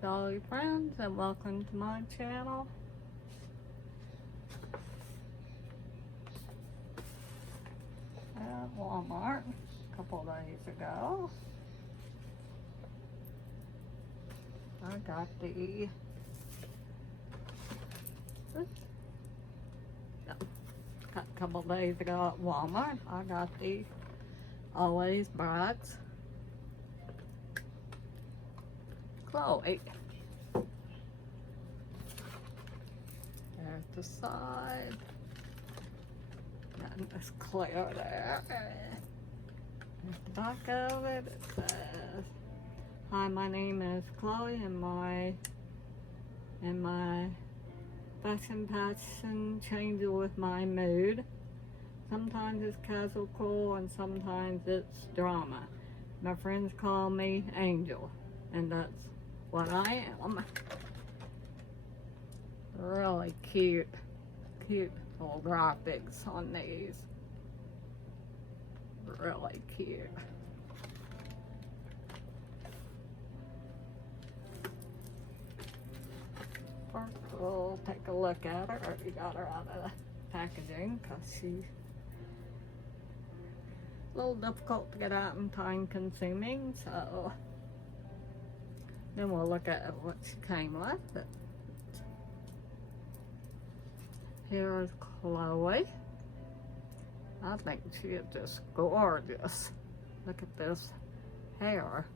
Hello dolly friends, and welcome to my channel. At Walmart a couple days ago, I got a couple days ago at Walmart, I got the Alwayz Bratz Cloe. There's the side. And it's clear there. There's the back of it. It says, "Hi, my name is Chloe, and my fashion passion changes with my mood. Sometimes it's casual cool, and sometimes it's drama. My friends call me Angel, and that's what I am." Really cute little graphics on these. Really cute. First, we'll take a look at her. I already got her out of the packaging because she's a little difficult to get out and time consuming, so then we'll look at what she came with. But here's Chloe. I think she is just gorgeous. Look at this hair.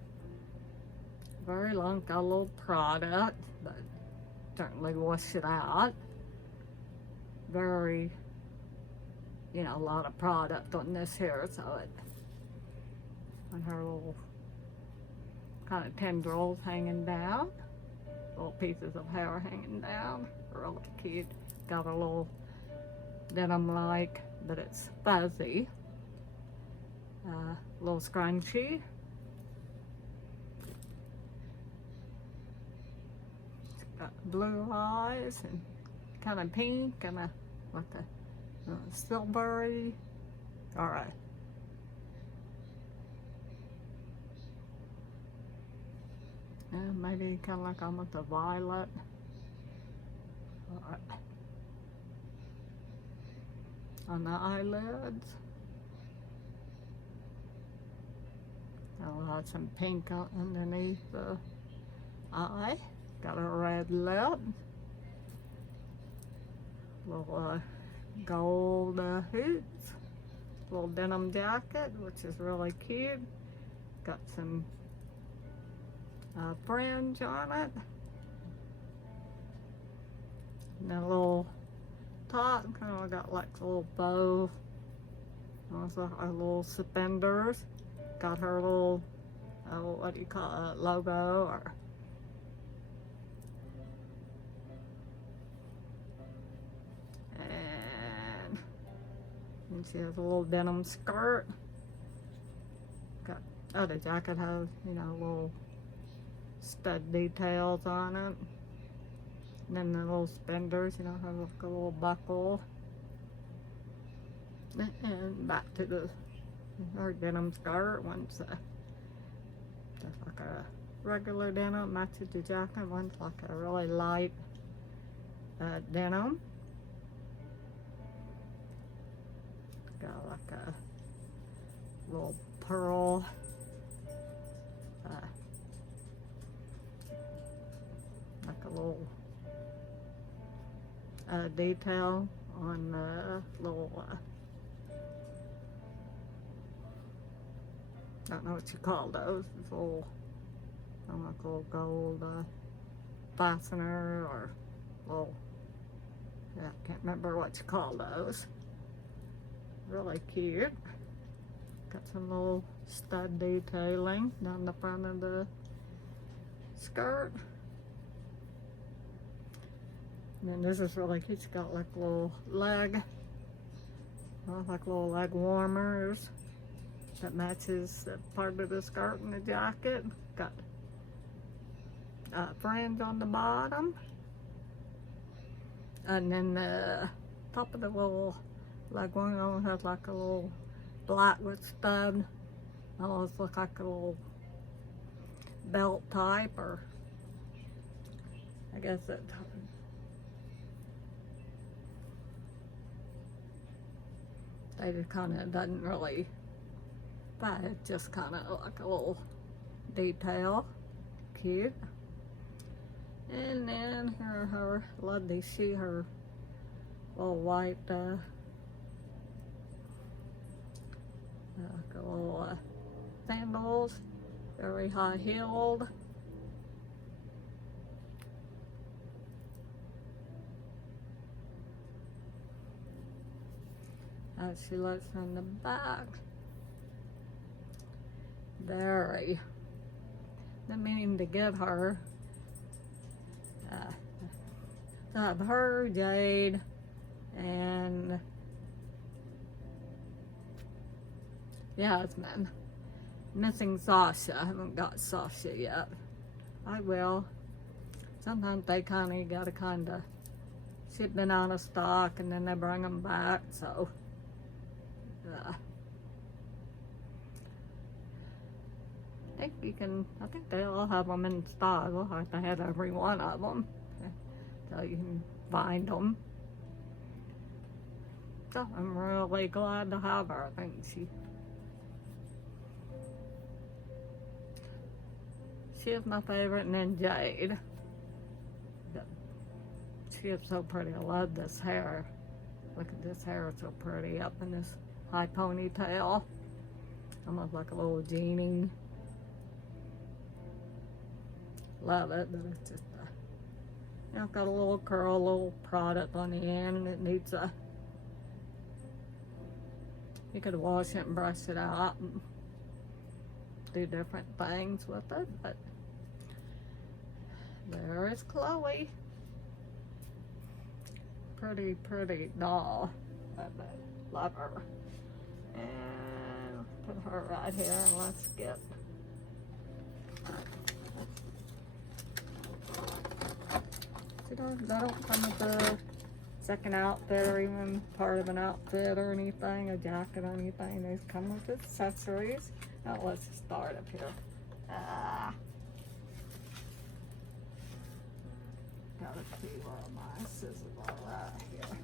Very long, got a little product, but certainly wash it out. Very, a lot of product on this hair, so it, on her little kind of tendrils hanging down, little pieces of hair hanging down, really cute. Got a little denim-like, but it's fuzzy, little scrunchy. It's got blue eyes and kind of pink and like a silvery. All right. And maybe kind of like almost a violet. All right. On the eyelids, I'll have some pink underneath the eye. Got a red lip. Little gold hoops. Little denim jacket, which is really cute. Got some fringe on it. And a little top, kind of got like a little bow. Also a little suspenders. Got her little, what do you call it, logo or and she has a little denim skirt. Got the jacket has, little stud details on it. And then the little suspenders, have like a little buckle. And back to her denim skirt. One's just like a regular denim, matches the jacket. One's like a really light denim. Got like a little pearl like a little detail on the little I don't know what you call those. It's little, like a little gold fastener or little, I can't remember what you call those. Really cute. Got some little stud detailing down the front of the skirt. And then this is really cute. It's got like a little leg, like little leg warmers that matches the part of the skirt and the jacket. Got fringe on the bottom. And then the top of the little leg one has like a little black with stud. Almost look like a little belt type or I guess it kind of doesn't really, but it's just kind of like a little detail. Cute. And then her love to see her little white little sandals, very high heeled. As she looks in the back, very. I'm meaning to get her. To have her, Jade, and Yasmin. Missing Sasha. I haven't got Sasha yet. I will. Sometimes they gotta she's been out of stock and then they bring them back, so I think they all have them in stock. We'll have to have every one of them so you can find them. So I'm really glad to have her. I think she is my favorite, and then Jade. She is so pretty. I love this hair. Look at this hair, it's so pretty up in this high ponytail. Almost like a little genie. Love it, but it's just got a little curl, a little product on the end, and it needs you could wash it and brush it out and do different things with it, but there is Chloe. Pretty, pretty doll. Love her. And put her right here, and let's get they don't come with a second outfit or even part of an outfit or anything, a jacket or anything. They come with accessories. Now let's start up here. Gotta see where my scissors are right here.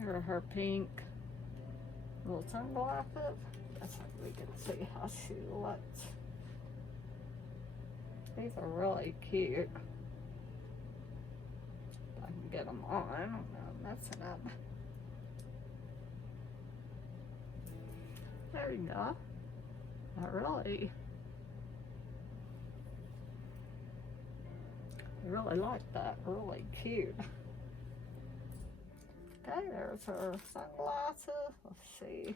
Here are her pink little sunglasses. That's how we can see how she looks. These are really cute. If I can get them on, I don't know, I'm messing up. There you go. I really like that. Really cute. Okay, there's her sunglasses. Let's see.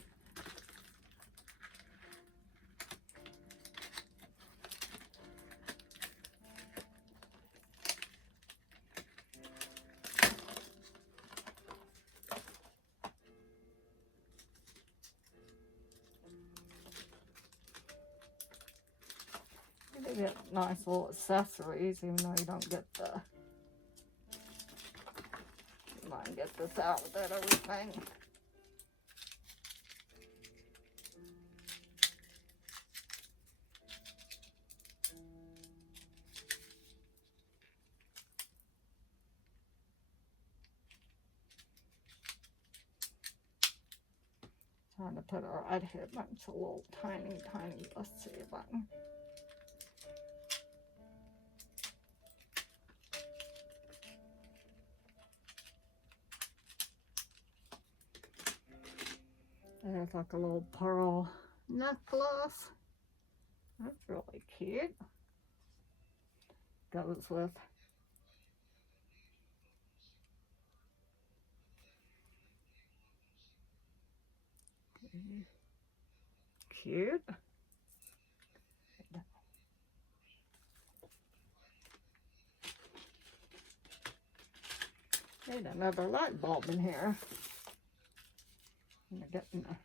You get nice little accessories, even though you don't get the. You might get this out with everything. Trying to put her right here, but it's a little tiny. Let's see if I can. There's like a little pearl necklace. That's really cute. Goes with cute. Need another light bulb in here. You're getting a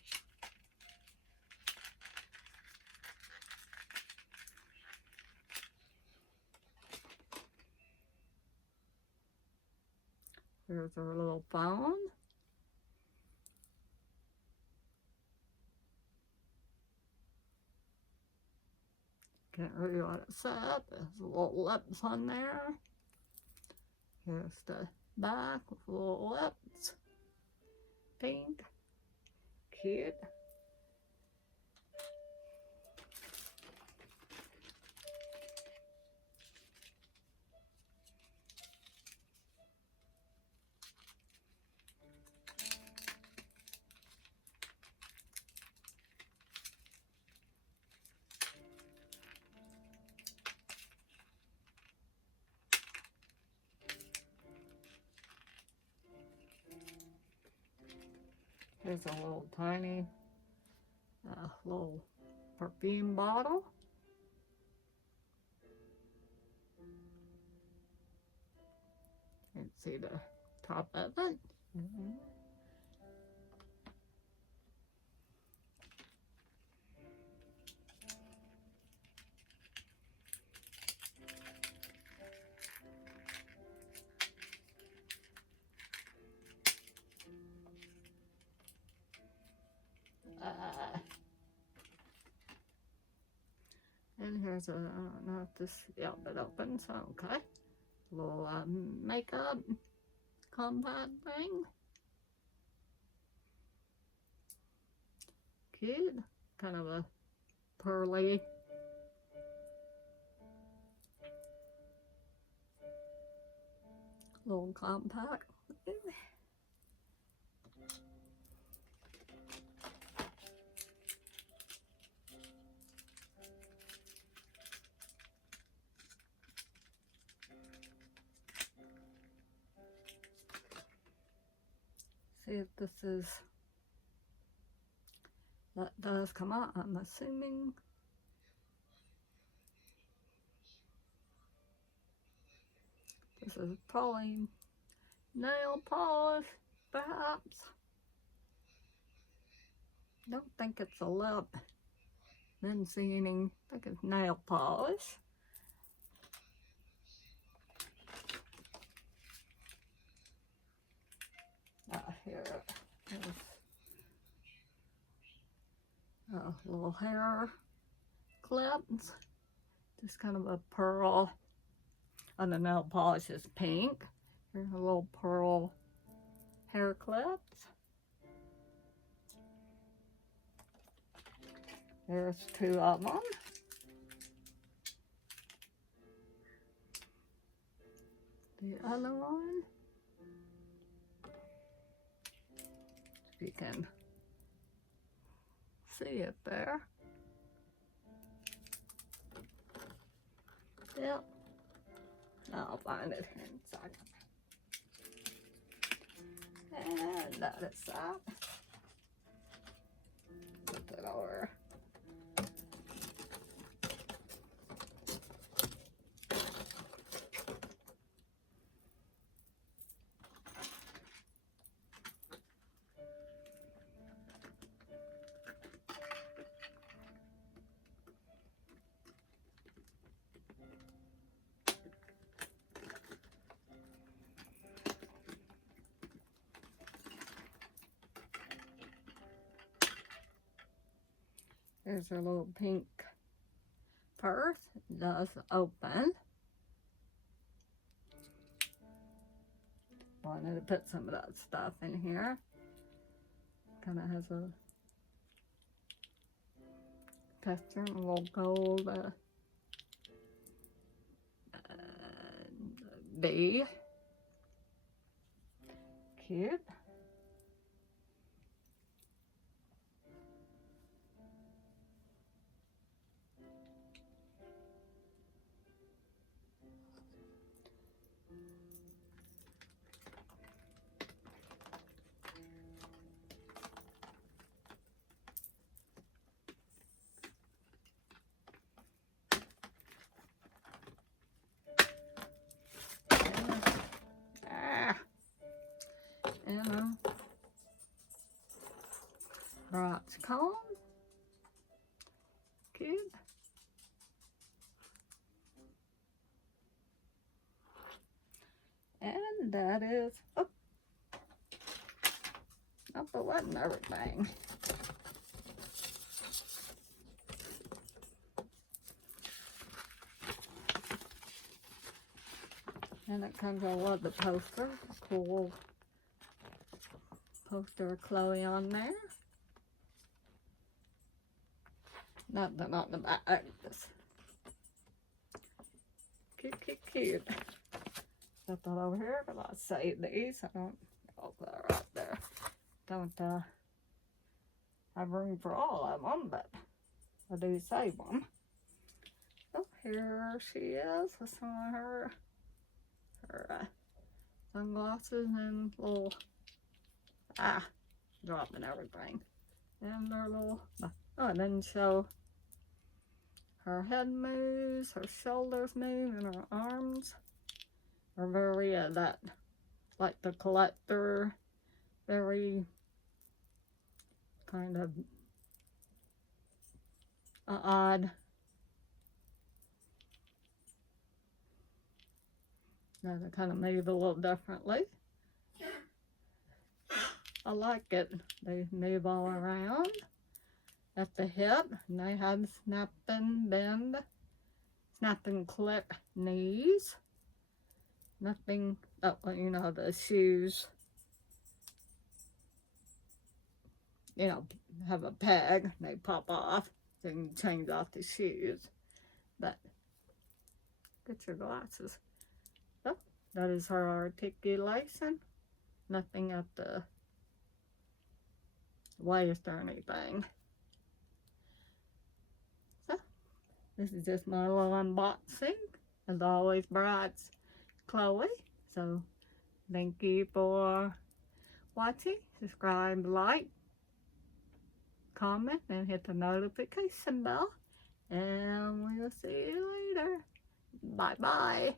here's our little phone. Can't read what it said. There's little lips on there. Here's the back with little lips. Pink. Cute. Here's a little tiny little perfume bottle. You can see the top of it. And here's a, I don't know if this, yeah, it opens, okay. Little makeup compact thing. Cute. Kind of a pearly. Little compact. See if this is, that does come out, I'm assuming. This is probably nail polish, perhaps. Don't think it's a lip. Didn't see any, I think it's nail polish. Here is little hair clips. Just kind of a pearl. And the nail polish is pink. Here's a little pearl hair clips. There's two of them. The other one, if you can see it there. Yep. I'll find it inside. And that is that. Put it over. There's a little pink purse. It does open. Wanted to put some of that stuff in here. Kind of has a picture and a little gold B. Cute. And Bratz Cloe. Cute. And that is, oh, not the one and everything. And it comes with the poster, a cool poster of Chloe on there. Nothing on the back. Just cute, cute, cute. Put that over here, but I'll save these. I don't, oh, they're right there. Don't have room for all of them, but I do save them. Oh, here she is with some of her sunglasses and little, dropping everything. And their little, oh, and then show her head moves, her shoulders move, and her arms are very, that, like the collector, very kind of odd. They kind of move a little differently. I like it. They move all around at the hip, and they have snap and bend, snap and clip knees. Nothing, oh, you know, the shoes, you know, have a peg, they pop off, so you can change off the shoes. But, get your glasses. Oh, that is her articulation. Nothing at the waist or anything. So, this is just my little unboxing. As always, Bratz Cloe. So, thank you for watching. Subscribe, like, comment, and hit the notification bell. And we'll see you later. Bye-bye.